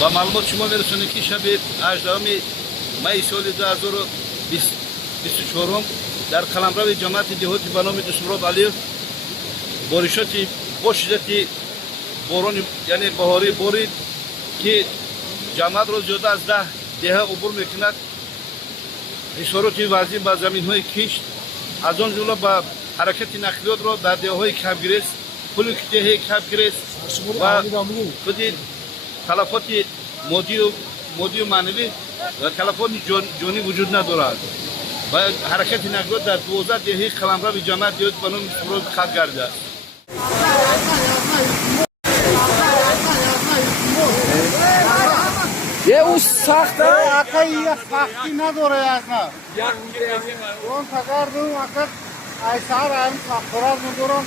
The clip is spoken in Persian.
با معلومات شما میرسونه که شب 18 می سال 2024 در قلمرو جماعت دهاتی به نام دستمراد علیف بارشات با شدت باران یعنی بهاری بارید که جماعت را زیاده از 10 دهه عبور میکند. حصارات وزین به زمین های کشت از آن جمله به حرکت نقلیات را در دهه های کمگیرس پل دهه کمگیرس و خودی تلفات مادی و معنوی و تلفات جانی وجود ندارد و حرکت نقلیات در 12 دهه قلمرو جماعت دهاتی به نام دستمراد ختم گردیده است. یه او سخته اکا یه سختی نداره اکا اون تگر دو اکا ایسار هم سخترار ندارم